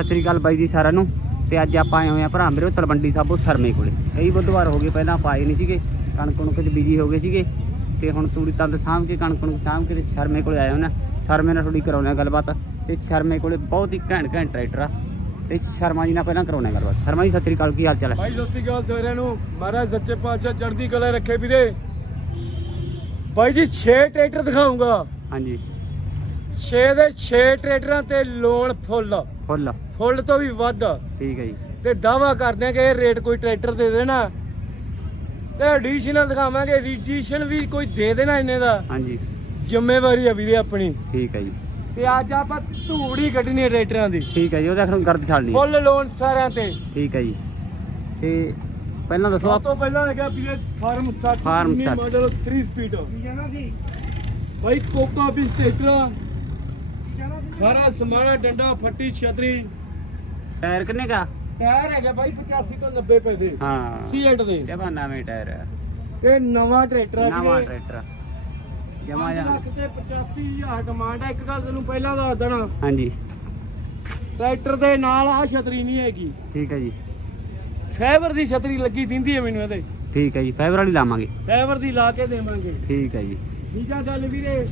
ਸਤਿ ਸ੍ਰੀ ਅਕਾਲ ਬਾਈ ਜੀ ਸਾਰਿਆਂ ਨੂੰ। ਤੇ ਅੱਜ ਆਪਾਂ ਆਏ ਹੋਏ ਆ ਭਰਾ ਮੇਰੇ ਤਲਵੰਡੀ ਸਾਬੋ ਸਰਮੇ ਕੋਲੇ। ਕਈ ਬੁੱਧਵਾਰ ਹੋ ਗਏ ਪਹਿਲਾਂ ਆਪਾਂ ਆਏ ਨਹੀਂ ਸੀਗੇ। ਕਣਕ ਕੁਣਕ 'ਚ ਬਿਜ਼ੀ ਹੋ ਗਏ ਸੀਗੇ। ਤੇ ਹੁਣ ਤੂੜੀ ਤੰਦ ਸਾਂਭ ਕੇ ਕਣਕ ਕੁਣਕ ਸਾਂਭ ਕੇ ਸ਼ਰਮੇ ਕੋਲੇ ਆਏ ਹੋਏ ਨਾ ਸ਼ਰਮੇ ਨਾਲ ਥੋੜੀ ਕਰਾਉਣੇ ਗੱਲਬਾਤ। ਤੇ ਸ਼ਰਮੇ ਕੋਲੇ ਬਹੁਤ ਹੀ ਘੈਂਟ ਘੈਂਟ ਟਰੈਕਟਰ ਆ। ਤੇ ਸ਼ਰਮਾ ਜੀ ਨਾਲ ਪਹਿਲਾਂ ਕਰਾਉਣੇ ਗੱਲਬਾਤ। ਸ਼ਰਮਾ ਜੀ ਸਤਿ ਸ੍ਰੀ ਅਕਾਲ ਕੀ ਹਾਲ ਚਾਲ ਹੈ? ਭਾਈ ਸਤਿ ਸ਼੍ਰੀ ਅਕਾਲ ਸਾਰਿਆਂ ਨੂੰ। ਮਹਾਰਾਜ ਸੱਚੇ ਪਾਤਸ਼ਾਹ ਚੜ੍ਹਦੀ ਕਲਾ ਰੱਖੇ ਵੀਰੇ। ਭਾਈ ਜੀ 6 ਟਰੈਕਟਰ ਦਿਖਾਉਂਗਾ। ਹਾਂਜੀ। 6 ਦੇ 6 ਟਰੈਕਟਰਾਂ ਤੇ ਲੋਨ ਫੁੱਲ। ਫੁੱਲ। ਫੁੱਲ ਤੋਂ ਵੀ ਵੱਧ। ਠੀਕ ਹੈ ਜੀ। ਤੇ ਦਾਵਾ ਕਰਦੇ ਆ ਕਿ ਇਹ ਰੇਟ ਕੋਈ ਟਰੈਕਟਰ ਦੇ ਦੇਣਾ। ਤੇ ਐਡੀਸ਼ਨਲ ਦਿਖਾਵਾਂਗੇ ਰਜਿਸਟ੍ਰੇਸ਼ਨ ਵੀ ਕੋਈ ਦੇ ਦੇਣਾ ਇਹਨੇ ਦਾ। ਹਾਂਜੀ। ਜ਼ਿੰਮੇਵਾਰੀ ਆ ਵੀਰੇ ਆਪਣੀ। ਠੀਕ ਹੈ ਜੀ। ਤੇ ਅੱਜ ਆਪਾਂ ਧੂੜੀ ਕੱਢਣੀ ਹੈ ਟਰੈਕਟਰਾਂ ਦੀ। ਠੀਕ ਹੈ ਜੀ ਉਹਦਾ ਖਰੋਂ ਗਰਦ ਛਾਲਣੀ। ਫੁੱਲ ਲੋਨ ਸਾਰਿਆਂ ਤੇ। ਠੀਕ ਹੈ ਜੀ। ਤੇ ਪਹਿਲਾਂ ਦੱਸੋ ਆਪ ਤੋਂ ਪਹਿਲਾਂ ਹੈਗਾ ਵੀਰੇ ਫਾਰਮ 60 ਫਾਰਮ 60 ਮਾਡਲ 3 ਸਪੀਡ ਭਾਈ ਕੋਕਾ ਵੀ ਸਟੇਟਰ ਸਾਰਾ ਸਮਾਨ ਡੰਡਾ ਫੱਟੀ ਛਤਰੀ। ਟਾਇਰ ਕਿੰਨੇ ਕਾ? ਟਾਇਰ ਹੈਗਾ ਭਾਈ 85 ਤੋਂ 90 ਪੈਸੇ। ਹਾਂ। ਸੀਐਟ ਦੇ। ਬਾ ਨਵੇਂ ਟਾਇਰ ਆ। ਤੇ ਨਵਾਂ ਟਰੈਕਟਰ ਆ ਨਵਾਂ ਵੀਰੇ ਟਰੈਕਟਰ ਜਮਾ ਪੰਜ ਜਾ। ਲੱਖ ਤੇ 85000 ਡਿਮਾਂਡ ਆ। ਇੱਕ ਗੱਲ ਤੈਨੂੰ ਪਹਿਲਾਂ ਦੱਸ ਦੇਣਾ। ਹਾਂਜੀ। ਟਰੈਕਟਰ ਦੇ ਨਾਲ ਆ ਛਤਰੀ ਨਹੀਂ ਹੈਗੀ। ਠੀਕ ਹੈ ਜੀ। ਫਾਈਬਰ ਦੀ ਛਤਰੀ ਲੱਗੀ ਦਿੰਦੀ ਹੈ ਮੈਨੂੰ ਇਹਦੇ। ਠੀਕ ਹੈ ਜੀ। ਫਾਈਬਰ ਵਾਲੀ ਲਾਵਾਂਗੇ। ਫਾਈਬਰ ਦੀ ਲਾ ਕੇ ਦੇਵਾਂਗੇ। ਠੀਕ ਹੈ ਜੀ। ਗੱਲ ਵੀਰੇ?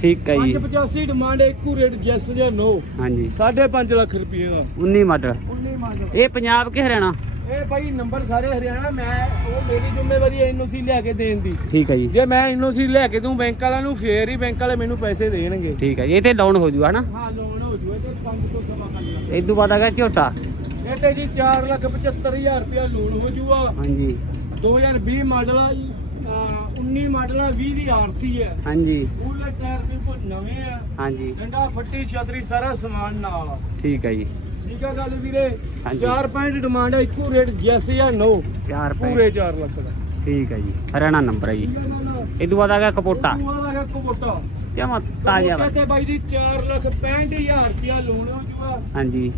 ਠੀਕ ਹੈ ਜੀ। 585 ਡਿਮਾਂਡ ਇੱਕੋ ਰੇਟ ਜੈਸ ਜਾਂ ਨੋ ਹਾਂਜੀ। 5.5 ਲੱਖ ਰੁਪਏ ਦਾ। 19 ਮਾਡਲ। 19 ਮਾਡਲ। ਇਹ ਪੰਜਾਬ ਕਿ ਹਰਿਆਣਾ? ਇਹ ਭਾਈ ਨੰਬਰ ਸਾਰੇ ਹਰਿਆਣਾ ਮੈਂ ਉਹ ਮੇਰੀ ਜ਼ਿੰਮੇਵਾਰੀ ਐਨਓਸੀ ਲਿਆ ਕੇ ਦੇਣ ਦੀ। ਠੀਕ ਹੈ ਜੀ। ਜੇ ਮੈਂ ਐਨਓਸੀ ਲੈ ਕੇ ਦੂੰ ਬੈਂਕ ਵਾਲਿਆਂ ਨੂੰ ਫੇਰ ਹੀ ਬੈਂਕ ਵਾਲੇ ਮੈਨੂੰ ਪੈਸੇ ਦੇਣਗੇ। ਠੀਕ ਹੈ ਇਹ ਤੇ ਲੋਨ ਹੋ ਜੂਗਾ ਨਾ? ਹਾਂ ਲੋਨ ਹੋ ਜੂਏ ਤੇ 5 ਤੋਂ ਸਵਾ ਕਰ ਲਾਂਗੇ ਇਸ ਤੋਂ ਬਾਅਦ ਹੈਗਾ ਝੋਟਾ। ਇਹ ਤੇ ਜੀ 4 ਲੱਖ 75000 ਰੁਪਇਆ ਲੋਨ ਹੋ ਜੂਗਾ। ਹਾਂਜੀ। 2020 ਮਾਡਲ ਆ ਜੀ। 19 ਮਾਡਲ ਆ 20 ਦੀ ਆਰਸੀ ਹੈ। ਹਾਂਜੀ। ਕੂਲਰ ਟਾਇਰ ਬਿਲਕੁਲ ਨਵੇਂ ਆ ਹਾਂਜੀ। ਡੰਡਾ ਫੱਟੀ ਛਤਰੀ ਸਾਰਾ ਸਮਾਨ ਨਾਲ। ਆ ਠੀਕ ਹੈ ਜੀ। ਠੀਕ ਆ ਗੱਲ ਵੀਰੇ? ਹਾਂਜੀ। 4 ਪੁਆਇੰਟ ਡਿਮਾਂਡ ਹੈ ਇੱਕੋ ਰੇਟ ਜੈਸ ਜਾਂ ਨੋ 4 ਰੁਪਏ ਪੂਰੇ 4 ਲੱਖ ਦਾ। ਠੀਕ ਹੈ ਜੀ। ਹਰਿਆਣਾ ਨੰਬਰ ਹੈ ਜੀ। ਇਸ ਤੋਂ ਬਾਅਦ ਹੈਗਾ ਕਪੋਟਾ। ਦਾ ਕੋਟਾ ਜਮਾ ਤਾਜ਼ਾ ਵਾ। ਤੇ ਬਾਈ ਜੀ 4 ਲੱਖ 65000 ਰੁਪਇਆ ਲੋਨ ਹੋ ਜੂਗਾ ਹਾਂਜੀ।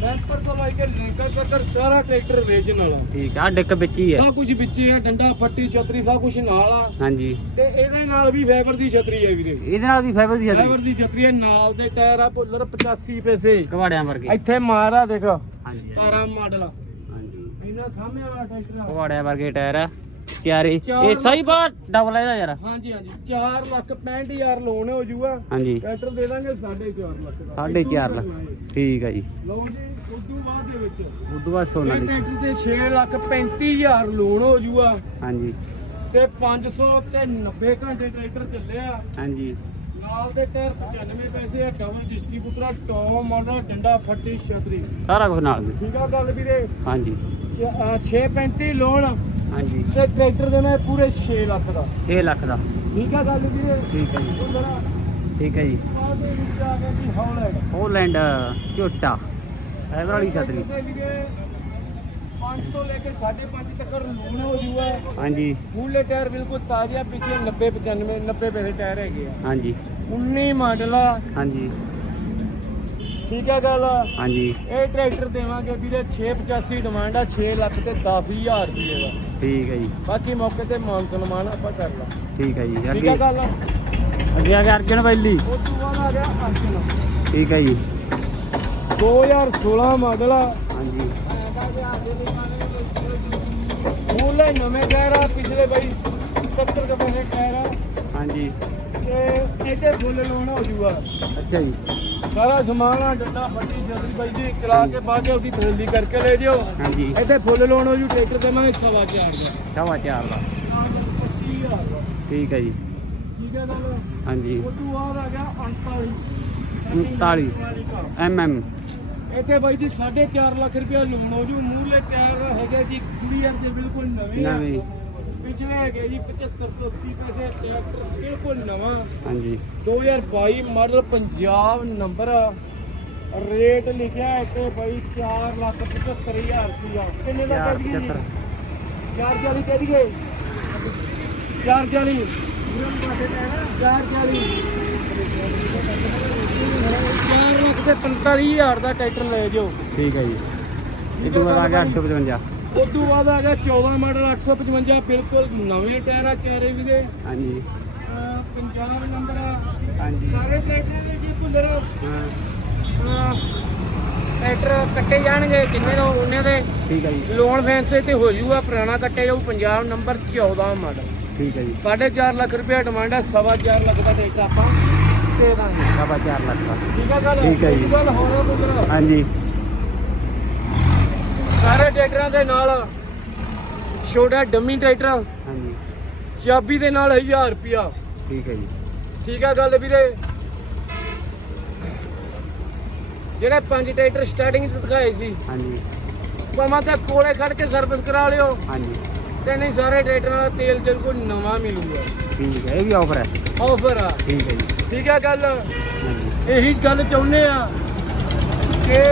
ਬੈਂਕਰ ਤੋਂ ਲੈ ਕੇ ਲਿੰਕਰ ਤੱਕ ਸਾਰਾ ਟਰੈਕਟਰ ਵੇਚਣ ਵਾਲਾ। ਠੀਕ ਆ ਡਿੱਕ ਵਿੱਚ ਹੀ ਹੈ। ਸਭ ਕੁਝ ਵਿੱਚ ਹੀ ਹੈ ਡੰਡਾ ਫੱਟੀ ਛਤਰੀ ਸਭ ਕੁਝ ਨਾਲ ਆ। ਹਾਂਜੀ। ਤੇ ਇਹਦੇ ਨਾਲ ਵੀ ਫਾਈਬਰ ਦੀ ਛਤਰੀ ਹੈ ਵੀਰੇ। ਇਹਦੇ ਨਾਲ ਵੀ ਫਾਈਬਰ ਦੀ ਫਾਈਬਰ ਹੈ ਦੀ ਛਤਰੀ ਹੈ ਨਾਲ ਦੇ ਟਾਇਰ ਆ ਭੁੱਲਰ 85 ਪੈਸੇ। ਕਵਾੜਿਆਂ ਵਰਗੇ। ਇੱਥੇ ਮਾਰਾ ਦੇਖ। ਹਾਂਜੀ 17 ਮਾਡਲ ਹਾਂਜੀ। ਇਹਨਾਂ ਸਾਹਮਣੇ ਵਾਲਾ ਟਰੈਕਟਰ ਆ। ਕਵਾੜਿਆਂ ਵਰਗੇ ਟਾਇਰ ਆ। ਕਿਆਰੇ ਚਾਰ ਇਹ ਸਹੀ ਬਾਤ ਡਬਲ ਇਹਦਾ ਯਾਰ। ਹਾਂਜੀ ਹਾਂਜੀ। 4 ਲੱਖ 65000 ਲੋਨ ਹੋ ਜੂਗਾ। ਹਾਂਜੀ। ਟਰੈਕਟਰ ਦੇ ਦਾਂਗੇ 4.5 ਲੱਖ ਦਾ। ਸਾਢੇ ਚਾਰ ਲੱਖ। ਠੀਕ ਹੈ ਜੀ। ਲਓ ਜੀ ਉਦੋਂ ਬਾਅਦ ਦੇ ਵਿੱਚ। ਤੋਂ ਬਾਅਦ ਸੋਨਾ ਦੀ ਟਰੈਕਟਰ ਤੇ 6 ਲੱਖ 35000 ਲੋਨ ਹੋ ਜੂਗਾ। ਹਾਂਜੀ। ਤੇ 500 ਤੇ 90 ਘੰਟੇ ਟਰੈਕਟਰ ਚੱਲਿਆ। ਹਾਂਜੀ। ਨਾਲ ਦੇ ਟਾਇਰ 95 ਪੈਸੇ ਆ ਡਬਲ ਡਿਸਟ੍ਰੀਬਿਊਟਰ ਟੌਪ ਮਾਡਲ ਡੰਡਾ ਫੱਟੀ ਛਤਰੀ। ਸਾਰਾ ਕੁਝ ਨਾਲ। ਦੇ। ਠੀਕ ਆ ਗੱਲ ਵੀਰੇ? ਹਾਂਜੀ। 635 ਲੋਨ ਹਾਂਜੀ। ਤੇ ਟਰੈਕਟਰ ਦੇ ਮੈਂ ਪੂਰੇ 6 ਲੱਖ ਦਾ। 6 ਲੱਖ ਦਾ। ਠੀਕ ਆ ਗੱਲ ਵੀਰੇ? ਠੀਕ ਹੈ ਜੀ। ਉਹ ਜਰਾ ਠੀਕ ਹੈ ਜੀ। ਬਾਅਦ ਦੇ ਵਿੱਚ ਆ ਗਿਆ ਜੀ ਹੌਲੈਂਡ ਹੋਲੈਂਡ ਝੋਟਾ। ਫਾਈਬਰ ਵਾਲੀ ਛਤਰੀ। ਪੰਜ ਤੋਂ ਲੈ ਕੇ 5.5 ਤੱਕ ਲੋਨ ਹੋ ਜੂਗਾ। ਹਾਂਜੀ। ਫੂਲੇ ਟਾਇਰ ਬਿਲਕੁਲ ਤਾਜ਼ਾ ਪਿੱਛੇ 90 95 90 ਪੈਸੇ ਟਾਇਰ ਹੈਗੇ ਆ। ਹਾਂਜੀ। 19 ਮਾਡਲ ਆ। ਹਾਂਜੀ। ਠੀਕ ਹੈ ਗੱਲ? ਹਾਂਜੀ। ਇਹ ਟਰੈਕਟਰ ਦੇਵਾਂਗੇ ਵੀਰੇ 685 ਡਿਮਾਂਡ ਆ 6 ਲੱਖ ਤੇ 10000 ਰੁਪਏ ਦਾ ਠੀਕ ਹੈ ਜੀ। ਬਾਕੀ ਮੌਕੇ ਤੇ ਮਾਨ ਸਨਮਾਨ ਆਪਾਂ ਕਰ ਲਾਂ। ਠੀਕ ਹੈ ਜੀ ਠੀਕ ਅੱਗੇ ਹੈ ਗੱਲ? ਅੱਗੇ ਆ ਗਿਆ ਅਰਜਨ ਵੈਲੀ ਉਸ ਤੋਂ ਬਾਅਦ ਆ ਗਿਆ ਅਰਜਨ। ਠੀਕ ਹੈ ਜੀ। 2016 ਮਾਡਲ ਆ। ਹਾਂਜੀ। ਫੂਲੇ ਨਵੇਂ ਟਾਇਰ ਆ ਪਿਛਲੇ ਬਈ 70 ਕੁ ਪੈਸੇ ਟਾਇਰ ਆ। ਹਾਂਜੀ। ਤੇ ਇਹਦੇ ਫੁੱਲ ਲੋਨ ਹੋ ਜੂਗਾ। ਅੱਛਾ ਜੀ। ਸਾਰਾ ਸਮਾਨ ਆ ਡੰਡਾ ਫੱਟੀ ਜਲਦੀ ਬਾਈ ਜੀ ਚਲਾ ਕੇ ਬਾਅਦ ਚ ਉਹਦੀ ਤਸੱਲੀ ਕਰਕੇ ਲੈ ਜਿਓ। ਹਾਂਜੀ। ਇੱਥੇ ਫੁੱਲ ਲੋਨ ਹੋ ਜੂ ਟਰੈਕਟਰ ਤੇ ਮੈਂ ਸਵਾ ਚਾਰ ਦਾ। ਸਵਾ ਚਾਰ ਦਾ। 25000 ਦਾ ਠੀਕ ਹੈ ਜੀ। ਠੀਕ ਹੈ ਗੱਲ ਹਾਂਜੀ। ਉਹ ਤੋਂ ਬਾਅਦ ਆ ਗਿਆ 39 39 ਐਮ ਐਮ। ਇੱਥੇ ਬਾਈ ਜੀ 4.5 ਲੱਖ ਰੁਪਏ ਲੋਨ ਹੋ ਜੂ ਮੂਹਰੇ ਟਾਇਰ ਹੈਗੇ ਜੀ ਕਲੀਅਰ ਦੇ ਬਿਲਕੁਲ ਨਵੇਂ। ਨਵੇਂ। ਪਿਛਲੇ ਹੈਗੇ ਜੀ 75 ਤੋਂ 80 ਪੈਸੇ ਟਰੈਕਟਰ ਬਿਲਕੁਲ ਨਵਾਂ। ਹਾਂਜੀ। 2022 ਮਾਡਲ ਪੰਜਾਬ ਨੰਬਰ ਰੇਟ ਲਿਖਿਆ ਹੈ ਤੇ ਬਾਈ 4 ਲੱਖ 75000 ਰੁਪਇਆ ਕਿੰਨੇ ਦਾ ਚਾਰ ਕਹਿ ਦਈਏ 75 ਚਾਰ ਚਾਲੀ ਕਹਿ ਦਈਏ। ਚਾਰ ਚਾਲੀ। ਚਾਰ ਚਾਲੀ। ਚਾਰ ਲੱਖ ਤੇ 45000 ਦਾ ਟਰੈਕਟਰ ਲੈ ਜਾਓ। ਠੀਕ ਹੈ ਜੀ। ਇਹ ਤੋਂ ਬਾਅਦ ਆ ਗਿਆ 855 ਉਸ ਤੋਂ ਬਾਅਦ ਆ ਗਿਆ 14 ਮਾਡਲ 855 ਬਿਲਕੁਲ ਨਵੇਂ ਟਾਇਰ ਆ ਚਾਰੇ ਵੀ ਦੇ। ਹਾਂਜੀ। ਅਹ ਪੰਜਾਬ ਨੰਬਰ ਆ। ਹਾਂਜੀ। ਸਾਰੇ ਟਰੈਕਟਰਾਂ ਦੇ ਜੀ ਭੁੱਲਰ ਹਾਂ। ਟਰੈਕਟਰ ਕੱਟੇ ਜਾਣਗੇ ਜਿੰਨੇ ਦਾ ਉਹਨੇ ਦੇ। ਠੀਕ ਹੈ ਜੀ। ਲੋਨ ਫੈਂਸੇ ਤੇ ਹੋ ਜਾਊਗਾ ਪੁਰਾਣਾ ਕੱਟੇ ਜਾਊ ਪੰਜਾਬ ਨੰਬਰ 14 ਮਾਡਲ। ਠੀਕ ਹੈ ਜੀ। 4.5 ਲੱਖ ਰੁਪਏ ਡਿਮਾਂਡ ਹੈ 4.5 ਲੱਖ ਦਾ ਟਰੈਕਟਰ ਆਪਾਂ ਦੇ ਦਾਂਗੇ। ਸਵਾ 4 ਲੱਖ ਦਾ। ਠੀਕ ਹੈ ਗੱਲ? ਠੀਕ ਹੈ ਜੀ। ਗੱਲ ਹੋਰ ਹਾਂਜੀ। ਟਰੈਕਟਰਾਂ ਦੇ ਨਾਲ ਛੋਟਾ ਡੰਮੀ ਟਰੈਕਟਰ ਹਾਂਜੀ। ਚਾਬੀ ਦੇ ਨਾਲ 1000 ਰੁਪਿਆ ਠੀਕ ਹੈ ਜੀ। ਠੀਕ ਆ ਗੱਲ ਵੀਰੇ? ਜਿਹੜੇ ਪੰਜ ਟਰੈਕਟਰ ਸਟਾਰਟਿੰਗ ਚ ਦਿਖਾਏ ਸੀ ਹਾਂਜੀ। ਭਾਵੇਂ ਤੇ ਕੋਲੇ ਖੜ ਕੇ ਸਰਵਿਸ ਕਰਾ ਲਿਓ ਹਾਂਜੀ। ਤੇ ਨਹੀਂ ਸਾਰੇ ਟਰੈਕਟਰਾਂ ਦਾ ਤੇਲ ਜਲ ਕੋਈ ਨਵਾਂ ਮਿਲੂਗਾ। ਠੀਕ ਹੈ ਇਹ ਵੀ ਆਫਰ ਹੈ। ਆਫਰ ਆ। ਠੀਕ ਹੈ ਜੀ। ਠੀਕ ਆ ਗੱਲ? ਇਹੀ ਗੱਲ ਚਾਹੁੰਦੇ ਆ ਕਿ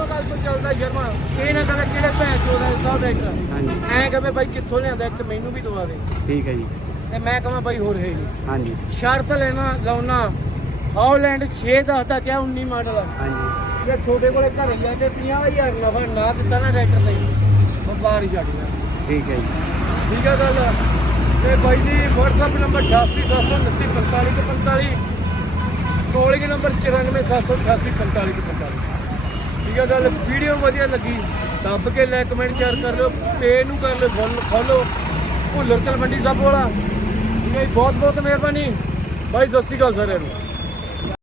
ਇੱਕੋ ਗੱਲ ਤੋਂ ਚੱਲਦਾ ਸ਼ਰਮਾ? ਇਹ ਨਾ ਕਰੇ ਕਿਹੜੇ ਭੈਣ ਚੋਦਾ ਸਭ ਟਰੈਕਟਰ ਹਾਂਜੀ। ਐਂ ਕਹੇ ਬਾਈ ਕਿੱਥੋਂ ਲਿਆਂਦਾ ਇੱਕ ਮੈਨੂੰ ਵੀ ਦਵਾ ਦੇ। ਠੀਕ ਹੈ ਜੀ। ਤੇ ਮੈਂ ਕਹਾਂ ਬਾਈ ਹੋਰ ਹੈ ਨਹੀਂ। ਹਾਂਜੀ। ਸ਼ਰਤ ਲੈਣਾ ਲਾਉਣਾ। ਹਾਲੈਂਡ 6 ਦਾ ਤਾਂ ਕਿਆ 19 ਮਾਡਲ। ਆ ਹਾਂਜੀ। ਜੇ ਛੋਟੇ ਕੋਲੇ ਘਰੇ ਜਾ ਕੇ 50000 ਨਫਾ ਨਾ ਦਿੱਤਾ ਨਾ ਟਰੈਕਟਰ ਤੇ ਵਪਾਰ ਹੀ ਛੱਡ ਗਿਆ। ਠੀਕ ਹੈ ਜੀ। ਠੀਕ ਹੈ ਗੱਲ। ਤੇ ਬਾਈ ਜੀ WhatsApp ਨੰਬਰ 8879454545 ਕਾਲਿੰਗ ਨੰਬਰ 9478844545 ਠੀਕ ਹੈ ਗੱਲ ਵੀਡੀਓ ਵਧੀਆ ਲੱਗੀ, ਦੱਬ ਕੇ ਲਾਈਕ ਕਮੈਂਟ ਸ਼ੇਅਰ ਕਰ ਲਿਓ ਪੇਜ ਨੂੰ ਕਰ ਲਿਓ ਫੋਲੋ ਭੁੱਲਰ ਤਲਵੰਡੀ ਸਾਹਿਬ ਵਾਲਾ। ਠੀਕ ਬਹੁਤ ਬਹੁਤ ਮਿਹਰਬਾਨੀ। ਬਾਈ, ਸਤਿ ਸ਼੍ਰੀ ਅਕਾਲ ਸਾਰਿਆਂ ਨੂੰ।